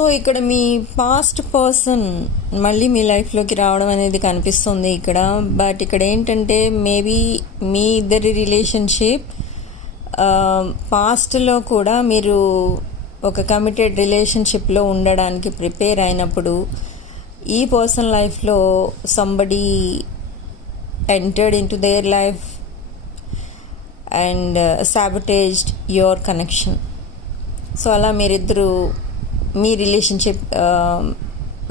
So ఇక్కడ మీ past person మళ్ళీ మీ లైఫ్లోకి రావడం అనేది కనిపిస్తుంది ఇక్కడ. బట్ ఇక్కడ ఏంటంటే మేబీ మీ ఇద్దరి రిలేషన్షిప్ పాస్ట్లో కూడా మీరు ఒక కమిటెడ్ రిలేషన్షిప్లో ఉండడానికి ప్రిపేర్ అయినప్పుడు ఈ పర్సన్ లైఫ్లో somebody entered in to their life and sabotaged your connection. So అలా మీరిద్దరూ మీ రిలేషన్షిప్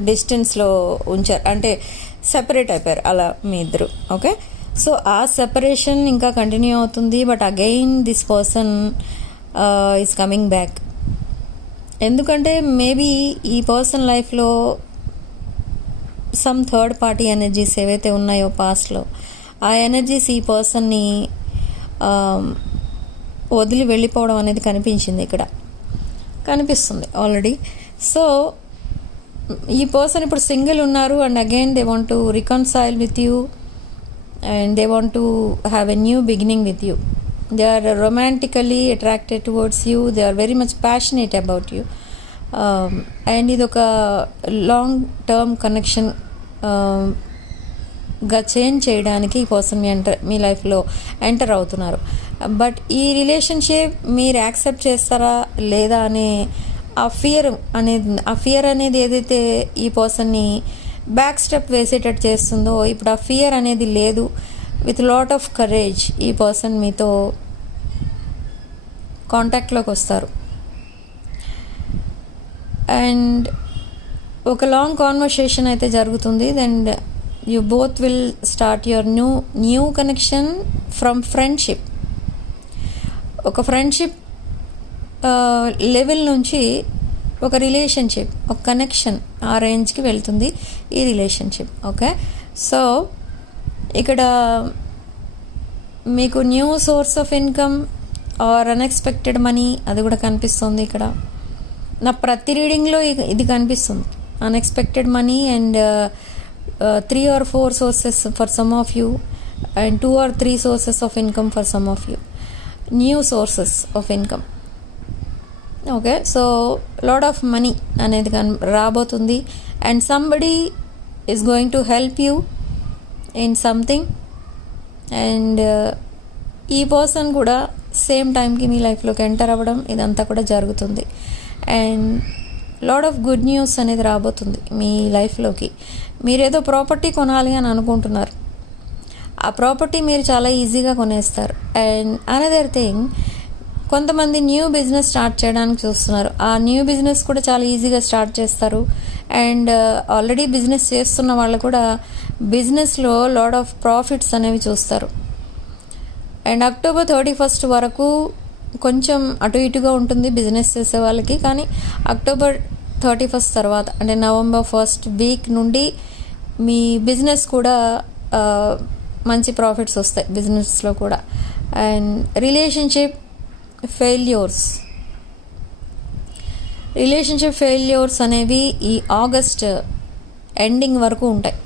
డిస్టెన్స్లో ఉంచారు, అంటే సెపరేట్ అయిపోయారు అలా మీ ఇద్దరు. ఓకే, సో ఆ సెపరేషన్ ఇంకా కంటిన్యూ అవుతుంది. But again this person is coming back. ఎందుకంటే మేబీ ఈ పర్సన్ లైఫ్లో సమ్ థర్డ్ పార్టీ ఎనర్జీస్ ఏవైతే ఉన్నాయో పాస్ట్లో, ఆ ఎనర్జీస్ ఈ పర్సన్ని వదిలి వెళ్ళిపోవడం అనేది కనిపిస్తుంది ఆల్రెడీ. సో ఈ పర్సన్ ఇప్పుడు సింగిల్ ఉన్నారు and again they want to reconcile with you and they want to have a new beginning with you. They are romantically attracted towards you, they are very much passionate about you. And ఇది ఒక long term connection గా change చేయడానికి ఈ person మీ లైఫ్లో enter అవుతున్నారు. But ఈ relationship మీరు accept చేస్తారా లేదా అనే ఆ ఫియర్ అనేది ఏదైతే ఈ పర్సన్ని బ్యాక్ స్టెప్ వేసేటట్టు చేస్తుందో, ఇప్పుడు ఆ ఫియర్ అనేది లేదు. విత్ లాట్ ఆఫ్ కరేజ్ ఈ పర్సన్ మీతో కాంటాక్ట్లోకి వస్తారు అండ్ ఒక లాంగ్ కాన్వర్సేషన్ అయితే జరుగుతుంది. Then you both will start your new connection from friendship. ఒక ఫ్రెండ్షిప్ లెవెల్ నుంచి ఒక రిలేషన్షిప్, ఒక కనెక్షన్ ఆ రేంజ్కి వెళ్తుంది ఈ రిలేషన్షిప్. ఓకే, సో ఇక్కడ మీకు new source of income or unexpected money అది కూడా కనిపిస్తుంది ఇక్కడ. నా ప్రతి రీడింగ్లో ఇది కనిపిస్తుంది, unexpected money and 3 or 4 sources for some of you and 2 or 3 sources of income for some of you, new sources of income. Okay, so lot of money అనేది రాబోతుంది and somebody is going to help you in something and ఈ person కూడా same టైంకి మీ లైఫ్లోకి enter అవ్వడం ఇదంతా కూడా జరుగుతుంది. And lot of good news అనేది రాబోతుంది మీ లైఫ్లోకి. మీరేదో ప్రాపర్టీ కొనాలి అని అనుకుంటున్నారు, ఆ ప్రాపర్టీ మీరు చాలా ఈజీగా కొనేస్తారు. అండ్ అనదర్ థింగ్, కొంతమంది న్యూ బిజినెస్ స్టార్ట్ చేయడానికి చూస్తున్నారు, ఆ న్యూ బిజినెస్ కూడా చాలా ఈజీగా స్టార్ట్ చేస్తారు. అండ్ ఆల్రెడీ బిజినెస్ చేస్తున్న వాళ్ళు కూడా బిజినెస్లో లాట్ ఆఫ్ ప్రాఫిట్స్ అనేవి చూస్తారు. అండ్ October 31st వరకు కొంచెం అటు ఇటుగా ఉంటుంది బిజినెస్ చేసే వాళ్ళకి, కానీ October 31st తర్వాత అంటే November 1st వీక్ నుండి మీ బిజినెస్ కూడా మంచి ప్రాఫిట్స్ వస్తాయి బిజినెస్లో కూడా. అండ్ రిలేషన్షిప్ ఫెయిల్యూర్స్ అనేవి ఈ ఆగస్ట్ ఎండింగ్ వరకు ఉంటాయి.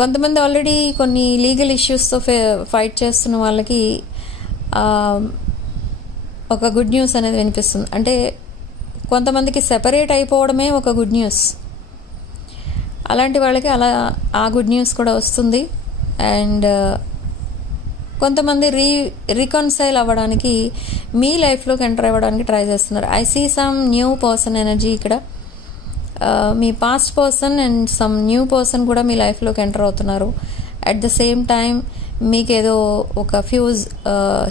కొంతమంది ఆల్రెడీ కొన్ని లీగల్ ఇష్యూస్తో ఫైట్ చేస్తున్న వాళ్ళకి ఒక గుడ్ న్యూస్ అనేది వినిపిస్తుంది. అంటే కొంతమందికి సెపరేట్ అయిపోవడమే ఒక గుడ్ న్యూస్, అలాంటి వాళ్ళకి ఆ గుడ్ న్యూస్ కూడా వస్తుంది. అండ్ కొంతమంది రికన్సైల్ అవ్వడానికి మీ లైఫ్లోకి ఎంటర్ అవ్వడానికి ట్రై చేస్తున్నారు. I see some new person energy ఇక్కడ. మీ past person and some new person కూడా మీ లైఫ్లోకి ఎంటర్ అవుతున్నారు. అట్ ద సేమ్ టైం మీకేదో ఒక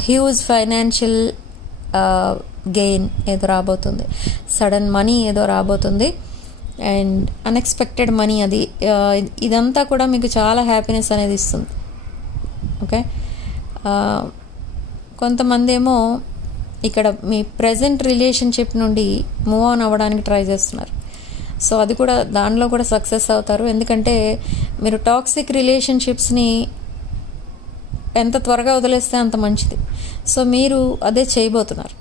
హ్యూజ్ ఫైనాన్షియల్ గెయిన్ ఏదో రాబోతుంది, సడన్ మనీ ఏదో రాబోతుంది అండ్ అన్ఎక్స్పెక్టెడ్ మనీ. అది ఇదంతా కూడా మీకు చాలా హ్యాపీనెస్ అనేది ఇస్తుంది. ఓకే, కొంతమంది ఏమో ఇక్కడ మీ ప్రజెంట్ రిలేషన్షిప్ నుండి మూవ్ ఆన్ అవ్వడానికి ట్రై చేస్తున్నారు. సో అది కూడా దానిలో కూడా సక్సెస్ అవుతారు. ఎందుకంటే మీరు టాక్సిక్ రిలేషన్షిప్స్ని ఎంత త్వరగా వదిలేస్తే అంత మంచిది. సో మీరు అదే చేయబోతున్నారు.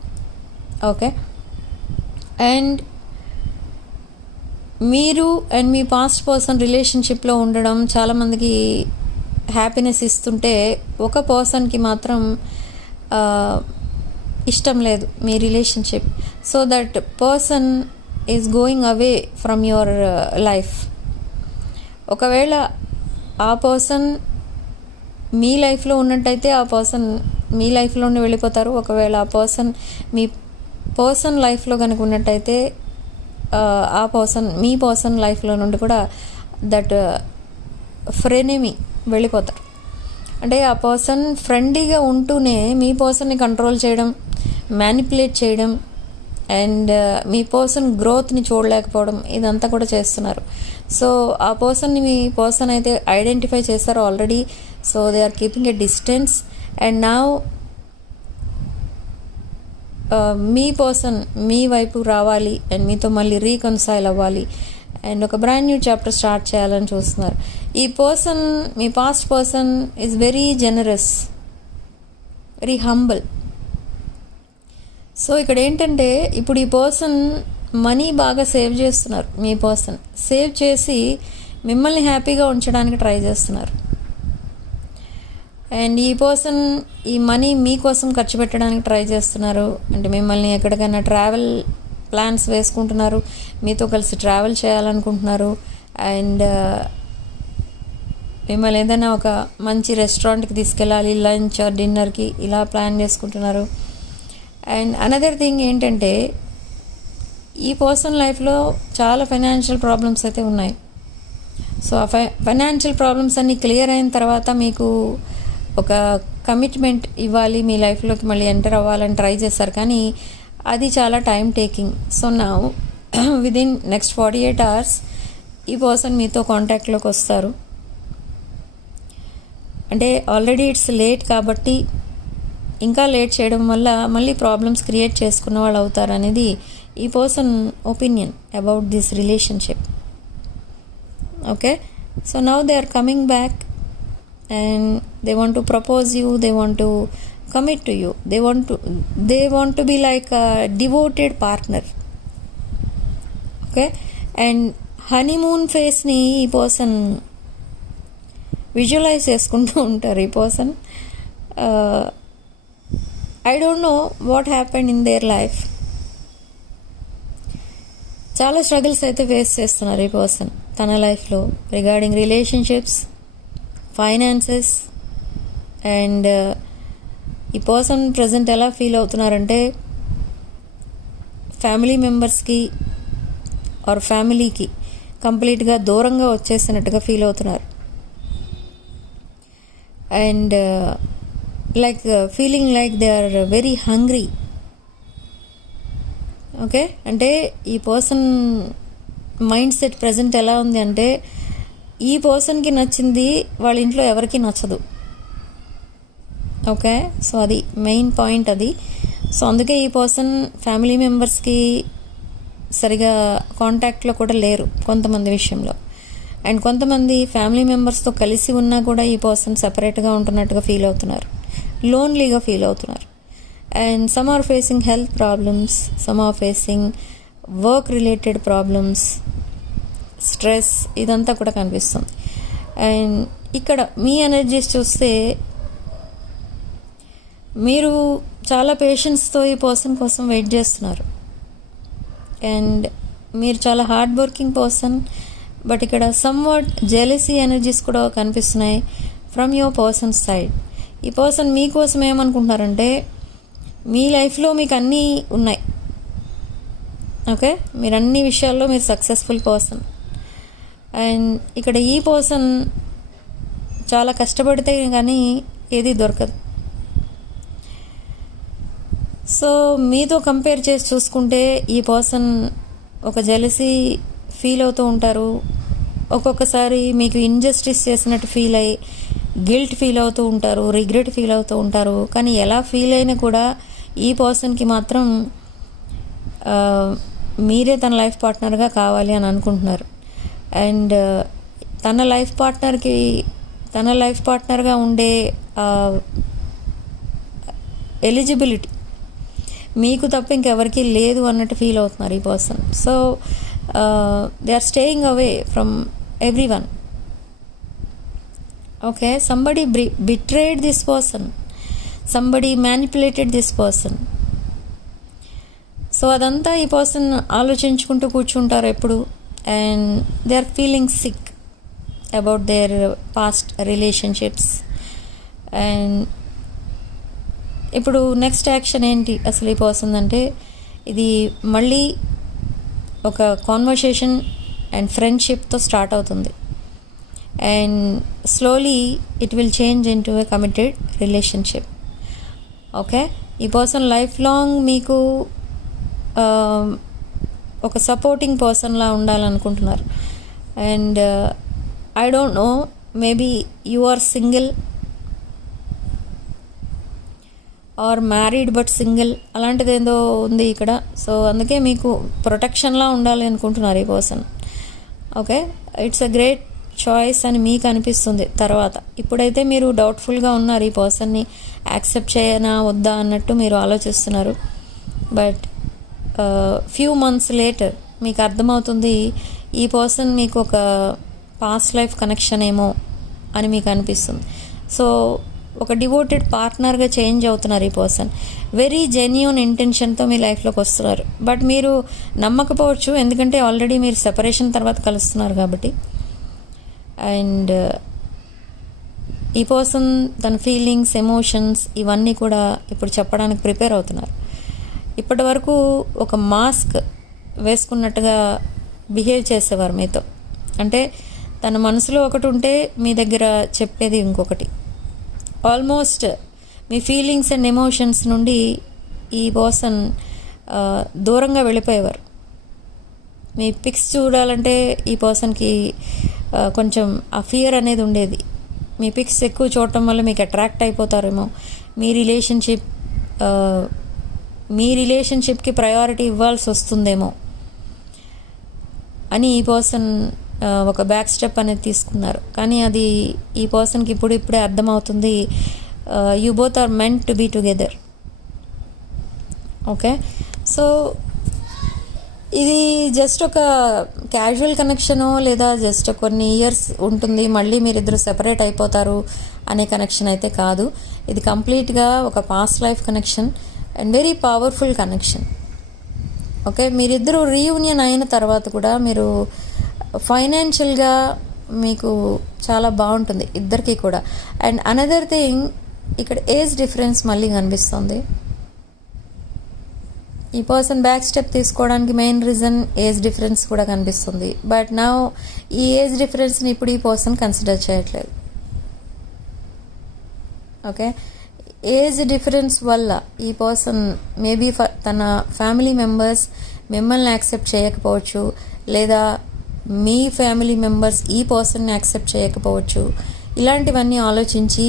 ఓకే, అండ్ మీరు అండ్ మీ పాస్ట్ పర్సన్ రిలేషన్షిప్లో ఉండడం చాలామందికి హ్యాపీనెస్ ఇస్తుంటే, ఒక పర్సన్కి మాత్రం ఇష్టం లేదు మీ relationship. So that person is going away from your life. ఒకవేళ ఆ పర్సన్ మీ లైఫ్లో ఉన్నట్టయితే ఆ పర్సన్ మీ లైఫ్లోనే వెళ్ళిపోతారు. ఒకవేళ ఆ పర్సన్ మీ పర్సన్ లైఫ్లో కనుక ఉన్నట్టయితే ఆ పర్సన్ మీ పర్సన్ లైఫ్లో నుండి కూడా దట్ ఫ్రెనిమీ వెళ్ళిపోతారు. అంటే ఆ పర్సన్ ఫ్రెండ్లీగా ఉంటూనే మీ పర్సన్ని కంట్రోల్ చేయడం, మ్యానిపులేట్ చేయడం అండ్ మీ పర్సన్ గ్రోత్ని చూడలేకపోవడం ఇదంతా కూడా చేస్తున్నారు. సో ఆ పర్సన్ని మీ పర్సన్ అయితే ఐడెంటిఫై చేశారు already. So they are keeping a distance and now మీ పర్సన్ మీ వైపు రావాలి అండ్ మీతో మళ్ళీ రీకన్సైల్ అవ్వాలి అండ్ ఒక బ్రాండ్ న్యూ చాప్టర్ స్టార్ట్ చేయాలని చూస్తున్నారు. ఈ person, me past person is very generous, very humble. So ఇక్కడ ఏంటంటే ఇప్పుడు ఈ పర్సన్ మనీ బాగా సేవ్ చేస్తున్నారు. మీ పర్సన్ సేవ్ చేసి మిమ్మల్ని హ్యాపీగా ఉంచడానికి ట్రై చేస్తున్నారు. అండ్ ఈ పర్సన్ ఈ మనీ మీకోసం ఖర్చు పెట్టడానికి ట్రై చేస్తున్నారు. అంటే మిమ్మల్ని ఎక్కడికైనా ట్రావెల్ ప్లాన్స్ వేసుకుంటున్నారు, మీతో కలిసి ట్రావెల్ చేయాలనుకుంటున్నారు అండ్ మిమ్మల్ని ఏదైనా ఒక మంచి రెస్టారెంట్కి తీసుకెళ్ళాలి, లంచ్ ఆర్ డిన్నర్కి ఇలా ప్లాన్ చేసుకుంటున్నారు. అండ్ అనదర్ థింగ్ ఏంటంటే ఈ పర్సన్ లైఫ్లో చాలా ఫైనాన్షియల్ ప్రాబ్లమ్స్ అయితే ఉన్నాయి. సో ఆ ఫైనాన్షియల్ ప్రాబ్లమ్స్ అన్నీ క్లియర్ అయిన తర్వాత మీకు ఒక కమిట్మెంట్ ఇవ్వాలి, మీ లైఫ్లోకి మళ్ళీ ఎంటర్ అవ్వాలని ట్రై చేస్తారు, కానీ అది చాలా టైం టేకింగ్. సో నా విదిన్ నెక్స్ట్ 48 hours ఈ పర్సన్ మీతో కాంటాక్ట్లోకి వస్తారు. అంటే ఆల్రెడీ ఇట్స్ లేట్ కాబట్టి ఇంకా లేట్ చేయడం వల్ల మళ్ళీ ప్రాబ్లమ్స్ క్రియేట్ చేసుకున్న వాళ్ళు అవుతారు అనేది ఈ person opinion about this relationship. Okay, so now they are coming back and they want to propose you, they want to commit to you, they want to be like a devoted partner. Okay, and honeymoon phase ni ee person visualize చేసుకుంటూ ఉంటారు. ఈ person I don't know what happened in their life. చాలా struggles అయితే face చేస్తున్నారు ఈ person తన లైఫ్లో regarding relationships, finances and ఈ పర్సన్ ప్రజెంట్ ఎలా ఫీల్ అవుతున్నారంటే ఫ్యామిలీ మెంబర్స్కి ఆర్ ఫ్యామిలీకి కంప్లీట్గా దూరంగా వచ్చేసినట్టుగా ఫీల్ అవుతున్నారు. And like feeling like they are very hungry. Okay, అంటే ఈ పర్సన్ మైండ్ సెట్ ప్రజెంట్ ఎలా ఉంది అంటే ఈ పర్సన్కి నచ్చింది వాళ్ళ ఇంట్లో ఎవరికి నచ్చదు. ఓకే, సో అది మెయిన్ పాయింట్ అది. సో అందుకే ఈ పర్సన్ ఫ్యామిలీ మెంబర్స్కి సరిగా కాంటాక్ట్లో కూడా లేరు కొంతమంది విషయంలో. అండ్ కొంతమంది ఫ్యామిలీ మెంబర్స్తో కలిసి ఉన్నా కూడా ఈ పర్సన్ సపరేట్గా ఉంటున్నట్టుగా ఫీల్ అవుతున్నారు, లోన్లీగా ఫీల్ అవుతున్నారు. And some are facing health problems, some are facing work related problems, stress, ఇదంతా కూడా కనిపిస్తుంది. అండ్ ఇక్కడ మీ ఎనర్జీస్ చూస్తే మీరు చాలా పేషెన్స్తో ఈ పర్సన్ కోసం వెయిట్ చేస్తున్నారు. అండ్ మీరు చాలా హార్డ్ వర్కింగ్ పర్సన్. బట్ ఇక్కడ సమ్వాట్ జెలసీ ఎనర్జీస్ కూడా కనిపిస్తున్నాయి ఫ్రమ్ యువర్ పర్సన్ సైడ్. ఈ పర్సన్ మీకోసం ఏమనుకుంటున్నారంటే మీ లైఫ్లో మీకు అన్నీ ఉన్నాయి. ఓకే, మీరు అన్ని విషయాల్లో మీరు సక్సెస్ఫుల్ పర్సన్. అండ్ ఇక్కడ ఈ పర్సన్ చాలా కష్టపడితే కానీ ఏది దొరకదు. సో మీతో కంపేర్ చేసి చూసుకుంటే ఈ పర్సన్ ఒక జెలసీ ఫీల్ అవుతూ ఉంటారు. ఒక్కొక్కసారి మీకు ఇన్జస్టిస్ చేసినట్టు ఫీల్ అయ్యి గిల్ట్ ఫీల్ అవుతూ ఉంటారు, రిగ్రెట్ ఫీల్ అవుతూ ఉంటారు. కానీ ఎలా ఫీల్ అయినా కూడా ఈ పర్సన్కి మాత్రం మీరే తన లైఫ్ పార్ట్నర్గా కావాలి అని అనుకుంటున్నారు. అండ్ తన లైఫ్ పార్ట్నర్గా ఉండే ఎలిజిబిలిటీ మీకు తప్ప ఇంకెవరికి లేదు అన్నట్టు ఫీల్ అవుతున్నారు ఈ person. So they are staying away from everyone. Okay, somebody betrayed this person, somebody manipulated this person. So అదంతా ఈ పర్సన్ ఆలోచించుకుంటూ కూర్చుంటారు ఎప్పుడు, and they are feeling sick about their past relationships. And ఇప్పుడు next action ఏంటి అసలు ఈ పర్సన్ అంటే, ఇది మళ్ళీ ఒక కాన్వర్సేషన్ అండ్ ఫ్రెండ్షిప్తో స్టార్ట్ అవుతుంది, and slowly it will change into a committed relationship. Okay, ఈ పర్సన్ లైఫ్ లాంగ్ మీకు ఒక సపోర్టింగ్ పర్సన్లా ఉండాలనుకుంటున్నారు. And I don't know, maybe you are single or married but single, అలాంటిది ఏందో ఉంది ఇక్కడ. సో అందుకే మీకు ప్రొటెక్షన్లా ఉండాలి అనుకుంటున్నారు ఈ person. Okay, it's a great choice అని మీకు అనిపిస్తుంది తర్వాత. ఇప్పుడైతే మీరు డౌట్ఫుల్గా ఉన్నారు, ఈ పర్సన్ని యాక్సెప్ట్ చేయనా వద్దా అన్నట్టు మీరు ఆలోచిస్తున్నారు. బట్ ఫ్యూ మంత్స్ లేటర్ మీకు అర్థమవుతుంది ఈ పర్సన్ మీకు ఒక పాస్ట్ లైఫ్ కనెక్షన్ ఏమో అని మీకు అనిపిస్తుంది. సో ఒక డివోటెడ్ పార్ట్నర్గా చేంజ్ అవుతున్నారు ఈ పర్సన్. వెరీ జెన్యూన్ ఇంటెన్షన్తో మీ లైఫ్లోకి వస్తున్నారు. బట్ మీరు నమ్మకపోవచ్చు, ఎందుకంటే ఆల్రెడీ మీరు సెపరేషన్ తర్వాత కలుస్తున్నారు కాబట్టి. అండ్ ఈ పర్సన్ తన ఫీలింగ్స్, ఎమోషన్స్ ఇవన్నీ కూడా ఇప్పుడు చెప్పడానికి ప్రిపేర్ అవుతున్నారు. ఇప్పటి వరకు ఒక మాస్క్ వేసుకున్నట్టుగా బిహేవ్ చేసేవారు మీతో. అంటే తన మనసులో ఒకటి ఉంటే మీ దగ్గర చెప్పేది ఇంకొకటి. Almost me feelings and emotions నుండి ఈ పర్సన్ దూరంగా వెళ్ళిపోయేవారు. మీ పిక్స్ చూడాలంటే ఈ పర్సన్కి కొంచెం ఆ ఫియర్ అనేది ఉండేది. మీ పిక్స్ ఎక్కువ చూడటం వల్ల మీకు అట్రాక్ట్ అయిపోతారేమో, మీ రిలేషన్షిప్కి ప్రయారిటీ ఇవ్వాల్సి వస్తుందేమో అని ఈ పర్సన్ ఒక బ్యాక్ స్టెప్ అనేది తీసుకున్నారు. కానీ అది ఈ పర్సన్కి ఇప్పుడే అర్థమవుతుంది, you both are meant to be together. Okay, so ఇది జస్ట్ ఒక క్యాజువల్ కనెక్షను లేదా జస్ట్ కొన్ని ఇయర్స్ ఉంటుంది, మళ్ళీ మీరిద్దరు సెపరేట్ అయిపోతారు అనే కనెక్షన్ అయితే కాదు. ఇది కంప్లీట్గా ఒక past life connection and very powerful connection. Okay, మీరిద్దరూ రీయూనియన్ అయిన తర్వాత కూడా మీరు ఫైనాన్షియల్గా మీకు చాలా బాగుంటుంది ఇద్దరికి కూడా. అండ్ అనదర్ థింగ్, ఇక్కడ ఏజ్ డిఫరెన్స్ మళ్ళీ కనిపిస్తుంది. ఈ పర్సన్ బ్యాక్ స్టెప్ తీసుకోవడానికి మెయిన్ రీజన్ ఏజ్ డిఫరెన్స్ కూడా కనిపిస్తుంది. బట్ నా ఈ ఏజ్ డిఫరెన్స్ని ఇప్పుడు ఈ పర్సన్ కన్సిడర్ చేయట్లేదు. ఓకే, ఏజ్ డిఫరెన్స్ వల్ల ఈ పర్సన్ మేబీ తన ఫ్యామిలీ మెంబర్స్ మిమ్మల్ని యాక్సెప్ట్ చేయకపోవచ్చు, లేదా మీ ఫ్యామిలీ మెంబర్స్ ఈ పర్సన్ని యాక్సెప్ట్ చేయకపోవచ్చు. ఇలాంటివన్నీ ఆలోచించి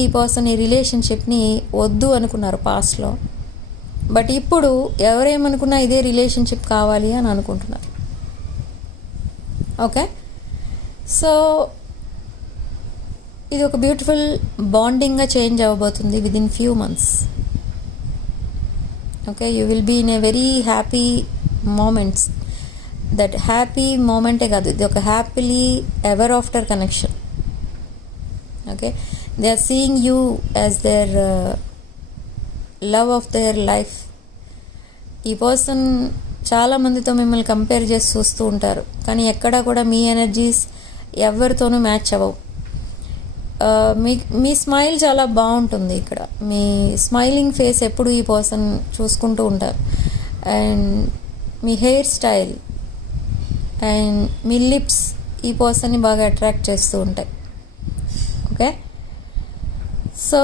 ఈ పర్సన్ ఈ రిలేషన్షిప్ని వద్దు అనుకున్నారు పాస్ట్లో. బట్ ఇప్పుడు ఎవరేమనుకున్నా ఇదే రిలేషన్షిప్ కావాలి అని అనుకుంటున్నారు. ఓకే, సో ఇది ఒక బ్యూటిఫుల్ బాండింగ్గా చేంజ్ అవ్వబోతుంది within few months. Okay, you will be in a very happy moments. That happy మూమెంటే కాదు, ఇది ఒక happily ever after connection. Okay, they are seeing you as their love of their life. ఈ person చాలామందితో మిమ్మల్ని compare చేసి చూస్తూ ఉంటారు, కానీ ఎక్కడా కూడా మీ ఎనర్జీస్ ఎవరితోనూ మ్యాచ్ అవ్వవు. మీ స్మైల్ చాలా బాగుంటుంది ఇక్కడ. మీ స్మైలింగ్ ఫేస్ ఎప్పుడు ఈ పర్సన్ చూసుకుంటూ ఉంటారు. And me hair style and me lips ఈ పర్సన్ని బాగా అట్రాక్ట్ చేస్తూ ఉంటాయి. ఓకే, సో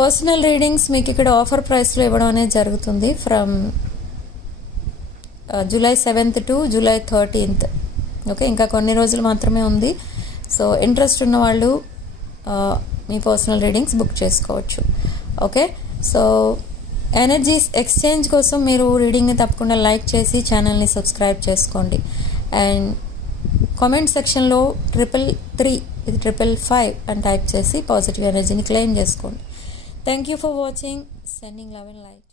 పర్సనల్ రీడింగ్స్ మీకు ఇక్కడ ఆఫర్ ప్రైస్లో ఇవ్వడం అనేది జరుగుతుంది from July 7th to July 13th. Okay, ఇంకా కొన్ని రోజులు మాత్రమే ఉంది. సో ఇంట్రెస్ట్ ఉన్న వాళ్ళు మీ పర్సనల్ రీడింగ్స్ బుక్ చేసుకోవచ్చు. ఓకే, సో ఎనర్జీస్ ఎక్స్చేంజ్ కోసం మీరు రీడింగ్ని తప్పకుండా లైక్ చేసి ఛానల్ని సబ్స్క్రైబ్ చేసుకోండి. అండ్ కామెంట్ సెక్షన్లో 333 ఇది 555 అని టైప్ చేసి పాజిటివ్ ఎనర్జీని క్లెయిమ్ చేసుకోండి. Thank you for watching. Sending love and light.